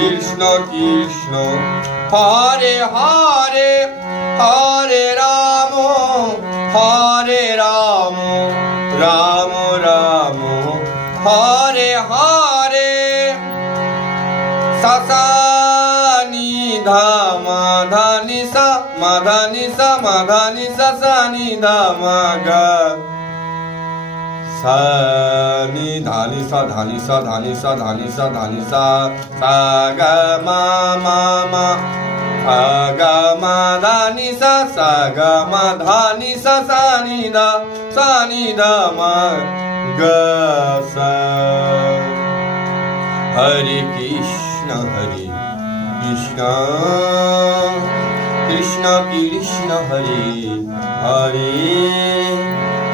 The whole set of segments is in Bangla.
কৃষ্ণ কৃষ্ণ, হরে হরে হরে রাম হরে রাম রাম রাম, হরে হরে। সাসানি ধামা ধানি সা, মাধানি সা মাধানি সা, সানি ধামা গা ध निी सा धानि सा धनि सा धानि सा धानि सा। गा मा गानि स सा ग धानि सनि दा सनि द हरि कृष्ण हरि कृष्ण। कृष्ण कृष्ण हरि हरे।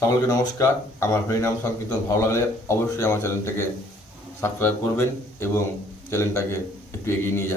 সকলকে নমস্কার। আমার হরিনাম সংকীর্তন, ভালো লাগলে অবশ্যই আমার চ্যানেলটাকে সাবস্ক্রাইব করবেন এবং চ্যানেলটাকে একটু এগিয়ে নিয়ে যাবেন।